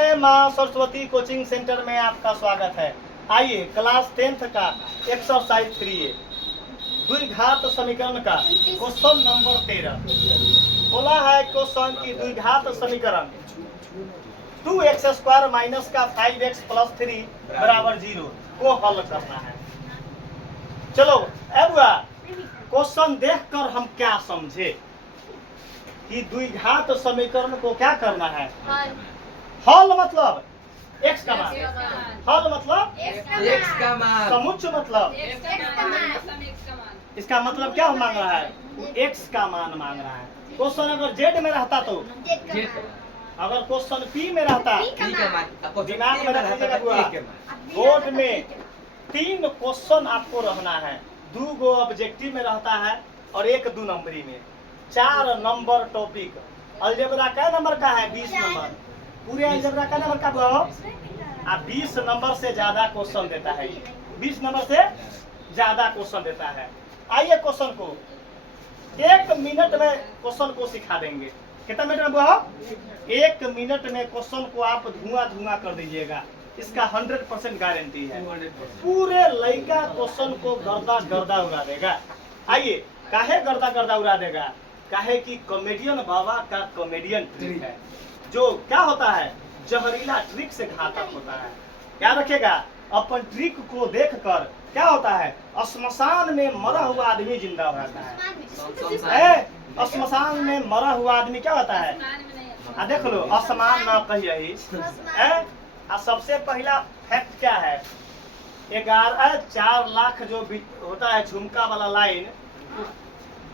जय माँ Saraswati coaching centre में आपका स्वागत है। आइए क्लास 10th का एक्सरसाइज 3A द्विघात समीकरण का क्वेश्चन नंबर 13 बोला है। क्वेश्चन की द्विघात समीकरण 2x² माइनस का 5x + 3 = 0 को हल करना है। चलो अब क्वेश्चन देखकर हम क्या समझे कि द्विघात समीकरण को क्या करना है। हल मतलब x का मान, हल मतलब x का मान, समुच्च मतलब इसका मतलब क्या मांग रहा है, x का मान मांग रहा है। क्वेश्चन अगर z में रहता तो अगर क्वेश्चन p में रहता, दिमाग में रखिएगा। बोर्ड में 3 क्वेश्चन आपको रहना है, 2 गो ऑब्जेक्टिव में रहता है और 1 2 नंबरी में। 4 नंबर टॉपिक। अलजेब्रा का नंबर का है 20 नंबर, पूरे अलजेब्रा का नंबर का आप 20 नंबर से ज्यादा क्वेश्चन देता है, 20 नंबर से ज्यादा क्वेश्चन देता है। आइए क्वेश्चन को 1 मिनट में क्वेश्चन को सिखा देंगे। कितना मिनट में वो 1 मिनट में क्वेश्चन को आप धुआं कर दीजिएगा, इसका 100% गारंटी है। पूरे लड़का क्वेश्चन को गर्दा उड़ा देगा। आइए काहे गर्दा उड़ा देगा, काहे कि कॉमेडियन बाबा का कॉमेडियन ट्रिक है, जो क्या होता है जहरीला ट्रिक से घातक होता है। क्या रखेगा, अपन ट्रिक को देखकर क्या होता है, श्मशान में मरा हुआ आदमी जिंदा हो जाता है। श्मशान में मरा हुआ आदमी क्या होता है, देख लो, असमान न कहिए। सबसे पहला फैक्ट क्या है, 4 लाख जो होता है झुमका वाला लाइन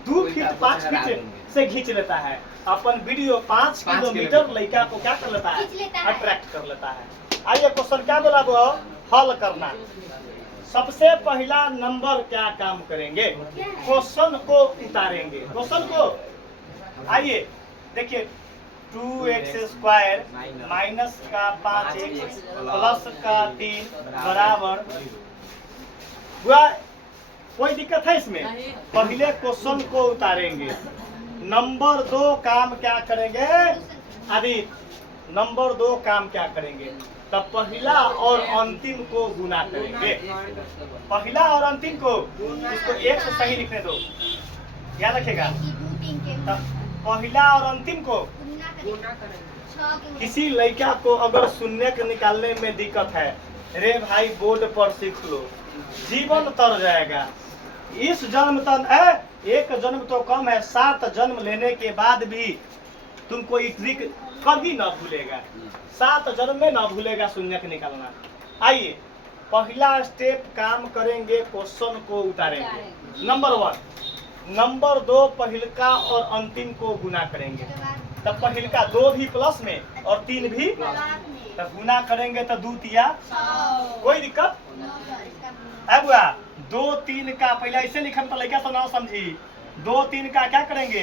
2 फीट 5 फीट से खींच लेता है। अपन वीडियो 5 किलोमीटर लड़का को क्या कर लेता है, अट्रैक्ट कर लेता है। आइए क्वेश्चन क्या बोला वो हल करना। सबसे पहला नंबर क्या काम करेंगे, क्वेश्चन को उतारेंगे। क्वेश्चन को आइए देखिए, 2x² माइनस का 5x प्लस का 3 बराबर हुआ। कोई दिक्कत है इसमें? पहले क्वेश्चन को उतारेंगे। नंबर 2 काम क्या करेंगे आदित्य, नंबर 2 काम क्या करेंगे, तब पहला और अंतिम को गुना करेंगे। पहला और अंतिम को इसको 1 से सही लिखने दो, याद रखेगा। तब पहला और अंतिम को किसी लड़का को अगर शून्य के निकालने में दिक्कत है, रे भाई बोर्ड पर सीख लो, जीवन तर जाएगा। इस जन्म तक 1 जन्म तो कम है, 7 जन्म लेने के बाद भी तुमको ये ट्रिक कभी न भूलेगा, 7 जन्म में न भूलेगा शून्य के निकालना। आइए पहला स्टेप काम करेंगे, क्वेश्चन को उतारेंगे। नंबर 1, नंबर 2 पहिलका और अंतिम को गुना करेंगे। तब पहिलका 2 भी प्लस में और 3 भी, तब गुना करेंगे तो 2 तिया। कोई दिक्कत? अब 2 3 का पहले ऐसे लिखन तो लड़का तो ना समझी, 2 3 का क्या करेंगे,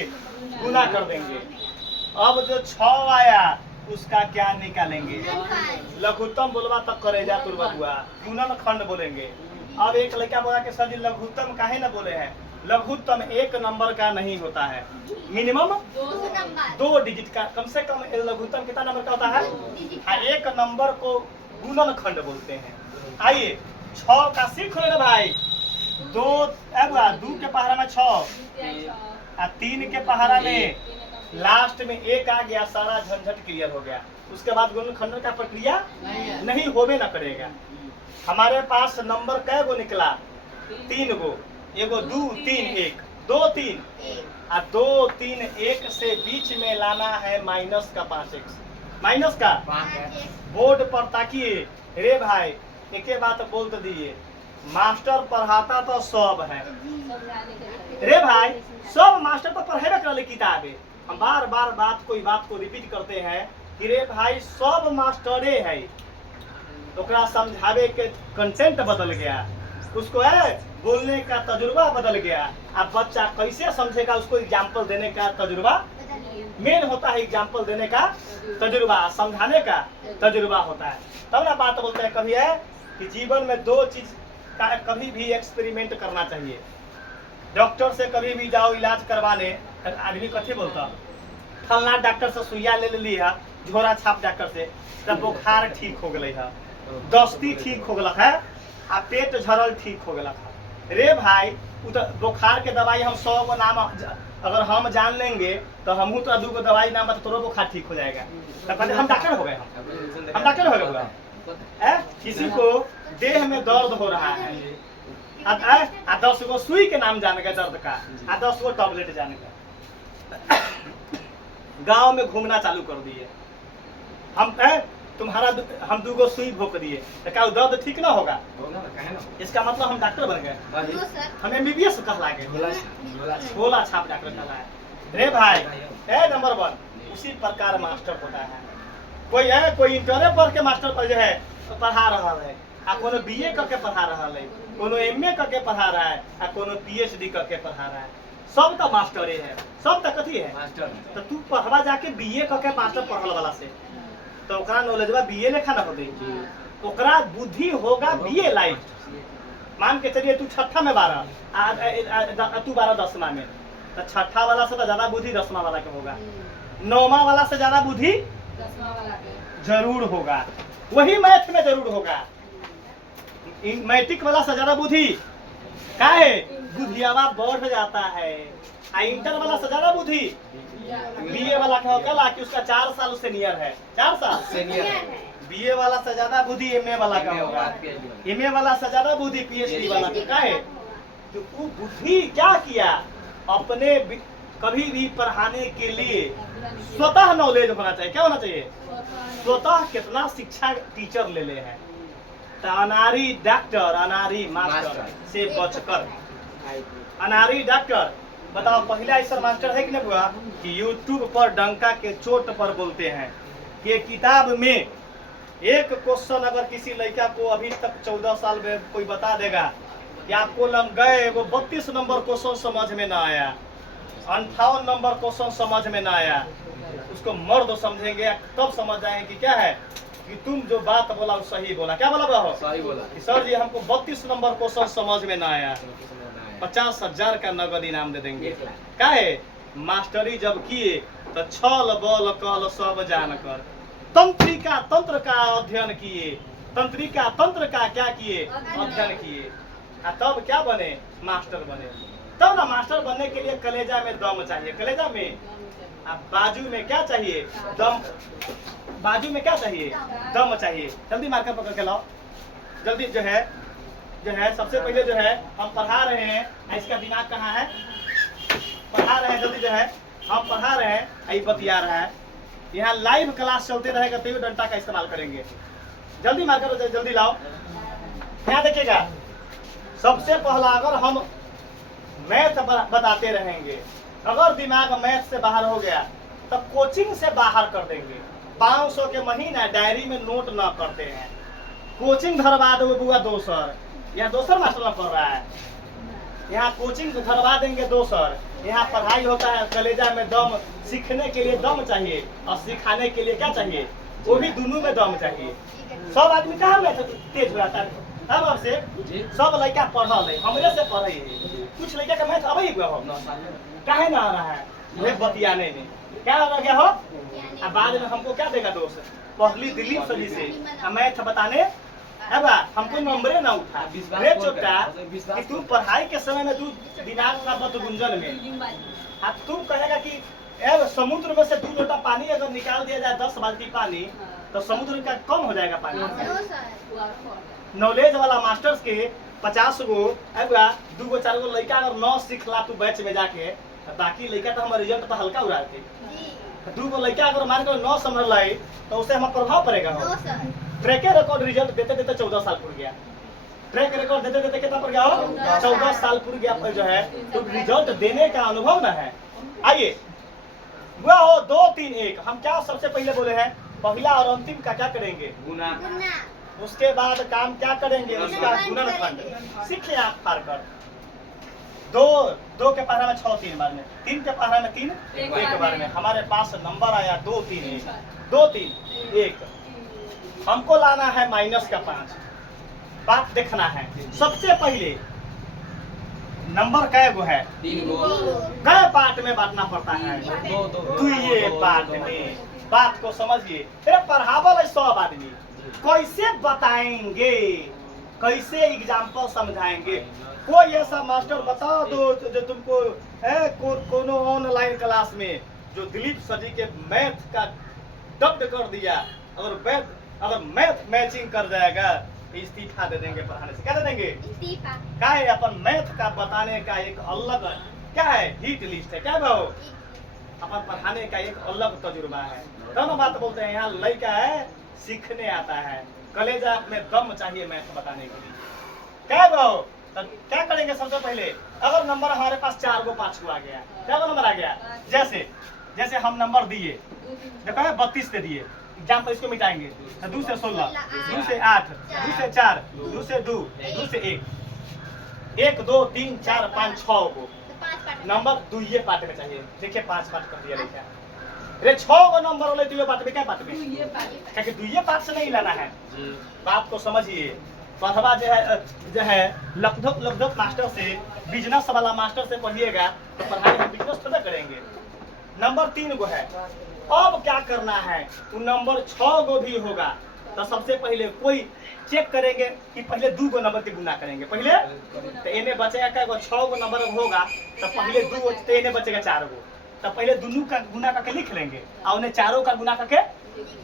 गुना कर देंगे। अब जो 6 आया उसका क्या निकालेंगे, लघुत्तम बोलवा तक करेजा तुरवा हुआ, गुणन खंड बोलेंगे। अब एक लड़का बोला कि सर जी लघुत्तम काहे ना बोले हैं, लघुत्तम 1 नंबर का नहीं होता है, मिनिमम 2 डिजिट का, कम से कम लघुत्तम कितना नंबर का होता है, 1 नंबर को गुणन खंड बोलते हैं। आइए 6 का सीख लो भाई। 2 के पहाड़ा में 6 और 3 के पहाड़ा में लास्ट में 1 आ गया, सारा झंझट क्लियर हो गया। उसके बाद गुणनखंड का प्रक्रिया नहीं होवे न करेगा। हमारे पास नंबर कै गो निकला, 3 गो, एगो 2 3 1 2 3 और 2 3 1 से बीच में लाना है माइनस का 5x, माइनस का बोर्ड पर, ताकि रे भाई एक बात बोल तो दिए, मास्टर पढ़ाता तो सब है रे भाई, सब मास्टर तो पढ़ेबे कर किताबे। हम बार बार कोई बात को रिपीट करते हैं कि रे भाई सब मास्टरे है, ओकरा समझावे के कंसेंट बदल गया, उसको बोलने का तजुर्बा बदल गया। अब बच्चा कैसे समझेगा, उसको एग्जाम्पल देने का तजुर्बा मेन होता है, एग्जाम्पल देने का तजुर्बा, समझाने का तजुर्बा होता है, तब ना बात बोलते हैं। कभी है कि जीवन में 2 चीज का कभी भी एक्सपेरिमेंट करना चाहिए। डॉक्टर से कभी भी जाओ इलाज करवाने, आदमी कथी बोलता, फलना डॉक्टर से सुइया ले लिया झोरा छाप डॉक्टर से तब बुखार ठीक हो गई है, दस्ती ठीक हो गलक है, आ पेट झरल ठीक हो गलक है। रे भाई उ तो बुखार के दवाई हम 100 गो नाम अगर हम जान लेंगे तो हमहू तो 2 गो दवाई नाम बता तोरो बुखार ठीक हो जाएगा। तब कहते हम डॉक्टर हो गए, हम डॉक्टर हो गए। किसी को देह में दर्द हो रहा है, 10 गो सुई के नाम जाने का दर्द का, 10 गो टैबलेट जाने का। गांव में घूमना चालू कर दिए हम, तुम्हारा हम 2 गो सुई भोंक दिए तो क्या दर्द ठीक ना होगा? इसका मतलब हम डॉक्टर बन गए, हम MBBS कहला गए, झोला छाप डॉक्टर कहला है। रे भाई नंबर 1 उसी प्रकार मास्टर होता है। कोई इंटरे पढ़ के मास्टर पर जो है पढ़ा रहा है, आ कोनो BA करके पढ़ा रहा है, कोनो MA करके पढ़ा रहा है, आ कोनो PhD करके पढ़ा रहा है। सब तो मास्टरे है, सब तो कथी है मास्टर। तो तू पढ़वा जाके BA करके मास्टर पढ़ल वाला से तो ओकरा नॉलेजवा BA लेखा ना होगी, ओकरा बुद्धि होगा BA लाइफ। मान के चलिए तू छठा में 12 तू 12 10वां में, तो छठा वाला से तो ज्यादा बुद्धि 10वां वाला के होगा, 9वां वाला से ज्यादा बुद्धि 10वां वाला के जरूर होगा, वही मैथ में जरूर होगा। मैट्रिक वाला से ज्यादा बुद्धि का है, बुद्धियावा बढ़ जाता है। इंटर वाला से ज्यादा बुद्धि BA वाला का होगा कि उसका 4 साल सीनियर है, 4 साल सीनियर है। BA वाला से ज्यादा बुद्धि MA वाला का होगा, MA वाला से ज्यादा बुद्धि PhD वाला का है। तो वो बुद्धि क्या किया, अपने कभी भी पढ़ाने के लिए स्वतः नॉलेज होना चाहिए। क्या होना चाहिए? स्वतः कितना शिक्षा टीचर ले ले हैं, तो अनारी डॉक्टर अनारी मास्टर से बचकर। अनारी डॉक्टर बताओ, पहला ऐसा मास्टर है कि नहीं हुआ कि YouTube पर डंका के चोट पर बोलते हैं कि किताब में एक क्वेश्चन अगर किसी लड़का को अभी तक 14 साल में कोई बता देगा कि आपको लग गए वो 32 नंबर क्वेश्चन समझ में ना आया, 58 नंबर क्वेश्चन समझ में ना आया, उसको मर्द समझेंगे तब समझ जाएंगे कि क्या है कि तुम जो बात बोला वो सही बोला। क्या बोला हो? सही बोला कि सर जी हमको 32 नंबर क्वेश्चन समझ में ना आया, 50,000 का नगद इनाम दे देंगे। क्या है? मास्टरी जब किए तो छल बल कल सब जानकर तंत्रिका तंत्र का अध्ययन किए, तंत्रिका तंत्र का क्या किए? अध्ययन किए। तब क्या बने? मास्टर बने। तब ना मास्टर बनने के लिए कलेजा में दम चाहिए, कलेजा में। अब बाजू में क्या चाहिए? दम। बाजू में क्या चाहिए? दम चाहिए। जल्दी मार्कर पकड़ के लाओ, जल्दी। जो है सबसे पहले जो है हम पढ़ा रहे हैं, इसका दिमाग कहाँ है? पढ़ा रहे हैं, जल्दी जो है हम पढ़ा रहे हैं, ये बतिया रहा है। यहाँ लाइव क्लास चलते रहेगा तो डंडा का इस्तेमाल करेंगे। जल्दी मार्कर जल्दी लाओ। यहाँ देखिएगा, सबसे पहला अगर हम मैथ बताते रहेंगे, अगर दिमाग मैथ से बाहर हो गया तब कोचिंग से बाहर कर देंगे। 500 के महीना डायरी में नोट न करते हैं, कोचिंग धरवा दो बुआ दोसर। यहाँ दोसर मास्टर पढ़ रहा है, यहाँ कोचिंग धरवा देंगे दोसर। यहाँ पढ़ाई होता है, कलेजा में दम। सीखने के लिए दम चाहिए और सिखाने के लिए क्या चाहिए? वो भी दोनों में दम चाहिए। सब आदमी कहाँ में तेज हो जाता है? हम आपसे सब लड़का पढ़ल है, हमरे से पढ़े है। कुछ लड़का का मैथ अभी हुआ हो, काहे ना आ रहा है? वे बतियाने में क्या हो गया हो, अब बाद में हमको क्या देगा दोस्त? पहली दिल्ली सली से मैथ बताने अब हमको नंबरे ना उठा। रे छोटा कि तू पढ़ाई के समय में तू दिमाग ना बत गुंजन में, तू कहेगा कि समुद्र में से 2 लोटा पानी अगर निकाल दिया जाए 10 बाल्टी पानी तो समुद्र का कम हो जाएगा पानी। नॉलेज वाला मास्टर्स के 50 गो 2 गो 4 गो लड़का अगर 9 सीखला तू बैच में जाके, बाकी लड़का तो हमारे रिजल्ट तो हल्का उड़ाते। 2 गो लड़का अगर मान कर 9 समझ लाई तो उससे हमारा प्रभाव पड़ेगा। ट्रैक रिकॉर्ड रिजल्ट देते देते 14 साल पुर गया। ट्रैक रिकॉर्ड देते देते कितना पुर गया हो? 14 साल पुर गया जो है, तो रिजल्ट देने का अनुभव ना है। आइए हुआ हो 2 3 1। हम क्या सबसे पहले बोले हैं? पहला और अंतिम का क्या करेंगे? गुना। उसके बाद काम क्या करेंगे? उसका गुणनखंड। सीखिए आप फाड़ कर। 2 के पहरा में 6 3 बार में, 3 के पहरा में 3 एक बार में। हमारे पास नंबर आया 2 3 1 2 3 1। हमको लाना है माइनस का 5। बात देखना है सबसे पहले नंबर कै गो है? 3 गो। कै पार्ट में बांटना पड़ता है? 2 पार्ट में। बात को समझिए। अरे पढ़ावल है सब आदमी, कैसे बताएंगे, कैसे एग्जाम्पल समझाएंगे? कोई ऐसा मास्टर बता दो जो तुमको है कोनो ऑनलाइन क्लास में जो दिलीप सर जी के मैथ का डब्ड कर दिया, अगर मैथ मैचिंग कर जाएगा तो इस्तीफा दे देंगे पढ़ाने से। क्या दे देंगे? इस्तीफा। क्या है अपन मैथ का बताने का एक अलग क्या है हिट लिस्ट है, क्या भाव अपन पढ़ाने का एक अलग तजुर्बा है। दोनों बात बोलते हैं, यहाँ लड़का है सीखने आता है, कलेजा में दम चाहिए मैथ बताने के लिए। क्या भाव तो क्या करेंगे? सबसे पहले अगर नंबर हमारे पास 4 गो 5 गो आ गया, क्या नंबर आ गया, जैसे हम नंबर दिए, देखो 32 पे दिए एग्जाम्पल, इसको मिटाएंगे तो 2 से 16, 2 से 8, 2 से 4, 2 से 2, 2 से 1, 1 2 3 4 5 6 गो नंबर दुइये पार्ट में चाहिए। देखिए 5 पार्ट कर दिया लिखा, अरे 6 गो नंबर वाले दुइये पार्ट में, क्या पार्ट में? क्या दुइये पार्ट से नहीं लाना है, बात को समझिए। पढ़वा जो है लगभग मास्टर से, बिजनेस वाला मास्टर से पढ़िएगा तो पढ़ाई हम बिजनेस थोड़ा करेंगे। नंबर 3 गो है, अब क्या करना है, तो नंबर 6 गो भी होगा तो सबसे पहले कोई चेक करेंगे कि पहले 2 गो नंबर के गुना करेंगे पहले, तो इन्हें बचेगा क्या, 6 गो नंबर होगा तो पहले 2 गो, तो इन्हें बचेगा 4 गो, तो पहले दोनों का गुना करके लिख लेंगे और उन्हें चारों का गुना करके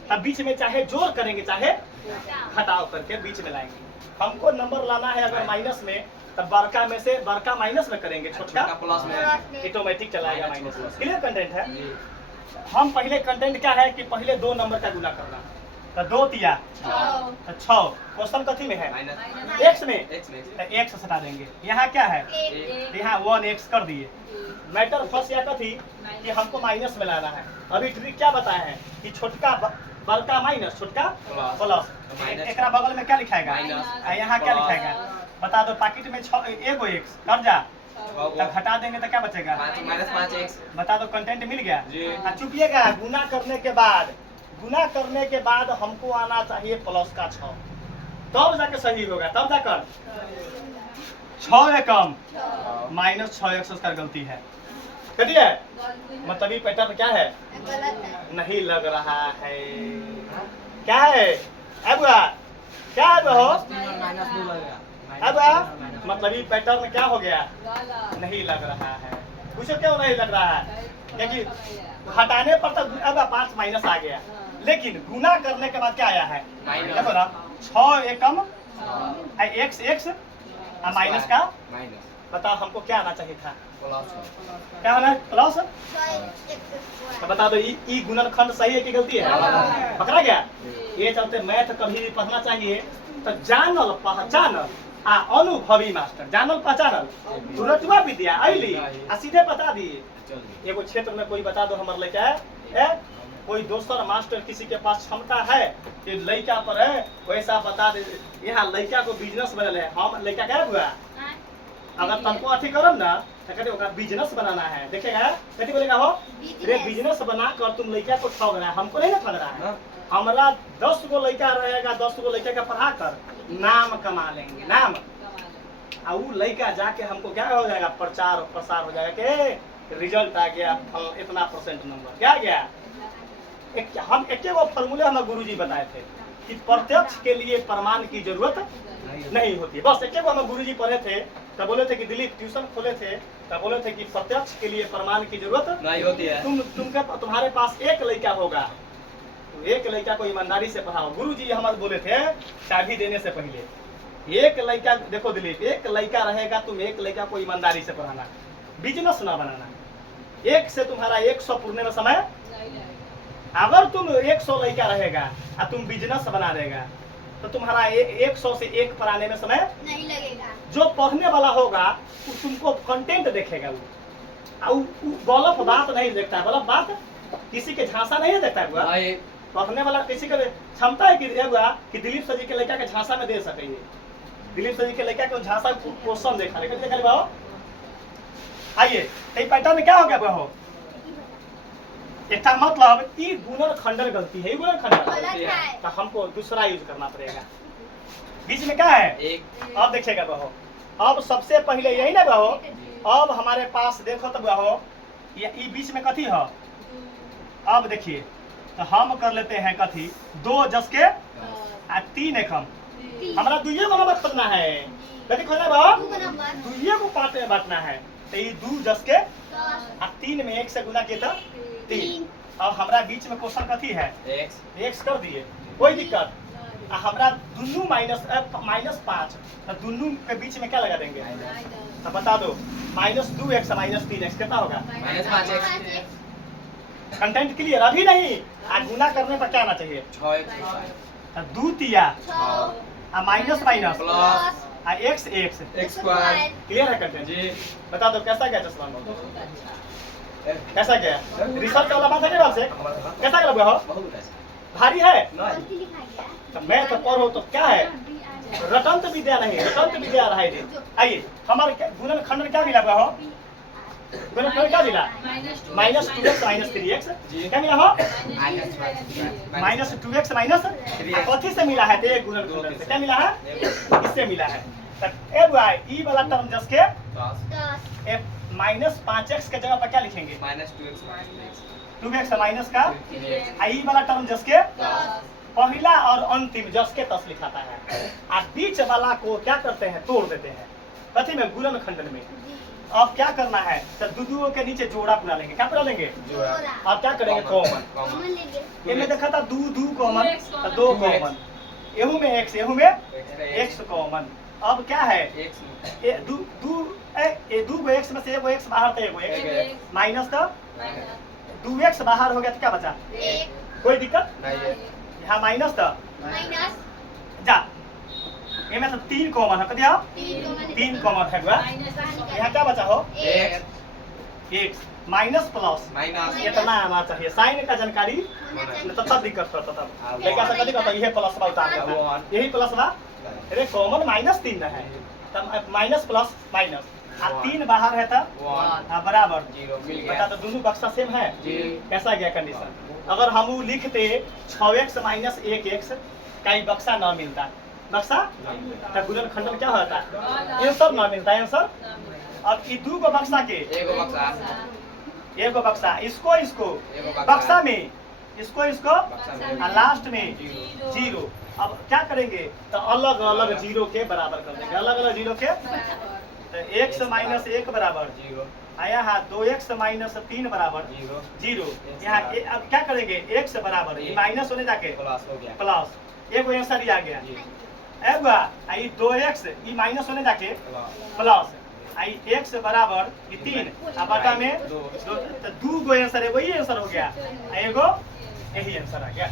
तब बीच में चाहे जोड़ करेंगे चाहे घटाव करके बीच में लाएंगे। हमको नंबर लाना है अगर माइनस में, तब बड़का में से बड़का माइनस में करेंगे, छोटका प्लस में, ऑटोमेटिक चलाएगा माइनस में। क्लियर कंटेंट है? हम पहले कंटेंट क्या है कि पहले 2 नंबर का गुना करना, तो 2 तिया 6, क्वेश्चन कथी में है, एक्स में, तो एक्स हटा देंगे। यहाँ क्या है, यहाँ 1x कर दिए। मैटर फर्स्ट या कथी कि हमको माइनस में लाना है। अभी ट्रिक क्या बताए हैं कि छोटका बड़का माइनस छोटका प्लस, एक बगल में क्या लिखाएगा, यहाँ क्या लिखाएगा बता दो, पैकेट में 1 एक्स कर जा, तब हटा देंगे तो क्या बचेगा, -5x। बता दो कंटेंट मिल गया। चुपिएगा, गुना करने के बाद हमको आना चाहिए प्लस का 6, तब जाके सही होगा, तब जाकर 6 है कम -6x उसका गलती है, करिए मतलब ये पैटर्न क्या है, नहीं लग रहा है, क्या है अब क्या हो, अब मतलब ये पैटर्न क्या हो गया, नहीं लग रहा है। पूछो क्यों नहीं लग रहा है, क्योंकि हटाने पर तो अब 5 माइनस आ गया, लेकिन गुना करने के बाद क्या आया है, क्या बोला 6 एकम x माइनस का, बताओ हमको क्या आना चाहिए था, क्या होना है प्लस। तो बता दो ई गुणनखंड सही है कि गलती है, पकड़ा गया। ये चलते मैथ कभी भी पढ़ना चाहिए तो जानल पहचानल आ अनुभवी मास्टर, जानल पहचानल तुरंतवा विद्या अली आ सीधे बता दिए। एगो क्षेत्र में कोई बता दो हमारे लड़का है, कोई दोसर मास्टर किसी के पास क्षमता है कि लड़का पर है वैसा बता दे, यहाँ लड़का को बिजनेस बनल है, हम लड़का क्या हुआ अगर तुमको अथी करम ना तो कहते होगा बिजनेस बनाना है, देखेगा कहते बोलेगा हो रे बिजनेस बना कर तुम लड़का को ठग रहा है, हमको नहीं ना ठग रहा है, हमारा 10 गो लड़का रहेगा, 10 गो लड़का का पढ़ा कर नाम कमा लेंगे, नाम और वो लड़का जाके हमको क्या हो जाएगा, प्रचार प्रसार हो जाएगा कि रिजल्ट आ गया इतना % नंबर क्या गया। हम एक फॉर्मूले हमें गुरुजी बताए थे कि प्रत्यक्ष के लिए प्रमाण की जरूरत नहीं होती, बस एक हमें गुरुजी पढ़े थे तब बोले थे कि दिलीप ट्यूशन खोले थे तब बोले थे कि प्रत्यक्ष के लिए प्रमाण की जरूरत नहीं होती है। तुम्हारे पास एक लड़का होगा, एक लड़का को ईमानदारी से पढ़ाओ। गुरुजी हमारे बोले थे चाबी देने से पहले एक लड़का, देखो दिलीप एक लड़का रहेगा, तुम एक लड़का को ईमानदारी से पढ़ाना, बिजनेस ना बनाना। 1 से तुम्हारा 100 पूर्णे में समय, अगर तुम 100 लड़का रहेगा और तुम बिजनेस बना देगा तो तुम्हारा 100 से 1 पर आने में समय नहीं लगेगा। जो पढ़ने वाला होगा वो तुमको कंटेंट देखेगा, वो गलत बात नहीं देखता है, गलत बात किसी के झांसा नहीं देखता है। पढ़ने वाला किसी का क्षमता है कि दिलीप सर जी के लड़का के झांसा में दे सके, दिलीप सर जी के लड़का को झांसा क्वेश्चन देखा देखा आइए पैटर्न क्या हो गया हो, इसका मतलब ये गुणनखंड गलती है, गुणनखंड तो हमको दूसरा यूज करना पड़ेगा। बीच में क्या है अब देखिएगा बहो, अब सबसे पहले यही ना बहो, अब हमारे पास देखो तो बहो ये बीच में कथी है, अब देखिए तो हम कर लेते हैं कथी 2 जस के 3 एकम हमारा दुइये को नंबर करना है कथी खोजना बा दुइये को पार्ट में बांटना है तो ये 2 जस के 3 में 1 से गुना किया था 3 अब हमारा बीच में क्वेश्चन कथी है x कर दिए कोई दिक्कत हमारा दोनों -5 तो दोनों के बीच में क्या लगा देंगे तो बता दो -2x -3x कितना होगा -5x कंटेंट क्लियर अभी नहीं गुना करने पर क्या आना चाहिए 6x 2 तिया minus plus x x square clear है कंटेंट जी बता दो कैसा गया चश्मा कैसा गया रिसर्च वाला बात है ना से कैसा लगा हो बहुत अच्छा भारी है नहीं तो मैं तो पढ़ो तो क्या है रटंत विद्या नहीं रटंत विद्या रहा है आइए हमारे गुणन खंडन क्या मिला हो गुणन खंडन क्या मिला -2x -3x क्या मिला हो -2x कथी से मिला है तो एक गुणन खंडन से क्या मिला है इससे मिला है तो अब ई वाला टर्म जस के 10 -5x के जगह पर क्या लिखेंगे -2x 2x माइनस का ई वाला टर्म जस के पहला और अंतिम जस के तस लिखाता है और बीच वाला को क्या करते हैं तोड़ देते हैं कथी में गुणन खंडन में अब क्या करना है तो दो के नीचे जोड़ा पूरा लेंगे क्या पूरा लेंगे अब क्या करेंगे कॉमन इनमें देखा था दो कॉमन तो 2 कॉमन एहू में x एहू में x कॉमन अब क्या है दो x में से एगो x बाहर तो एगो x माइनस तो 2x बाहर हो गया तो क्या बचा कोई दिक्कत नहीं यहाँ माइनस तो जा इनमें से 3 कॉमन है कतिया 3 कॉमन है बुआ यहाँ क्या बचा हो x माइनस प्लस माइनस इतना आना चाहिए साइन का जानकारी नहीं तो तब दिक्कत होता तब लेकिन ऐसा कभी कहता ये प्लस बा उतार देता यही प्लस बा अरे कॉमन -3 है तब माइनस प्लस माइनस और 3 बाहर है तब हाँ बराबर 0 मिल बता गया तो दोनों बक्सा सेम है जी कैसा गया कंडीशन अगर हम लिखते 6x - 1x कहीं बक्सा ना मिलता बक्सा तो गुणन खंडन क्या होता आंसर ना मिलता आंसर अब ये 2 को बक्सा के एगो बक्सा इसको एगो बक्सा बक्सा में इसको बक्सा में और लास्ट में 0 अब क्या करेंगे तो अलग अलग 0 के बराबर कर देंगे अलग अलग 0 के तो x - 1 बराबर 0 आया है 2x - 3 बराबर 0 यहाँ अब क्या करेंगे x बराबर ये माइनस होने जाके प्लस हो गया प्लस एक आंसर आ गया जी अब आई 2x ये माइनस होने जाके प्लस प्लस आई x बराबर ये 3 अब बटा में 2 गो आंसर है वही आंसर हो गया एगो यही आंसर आ गया।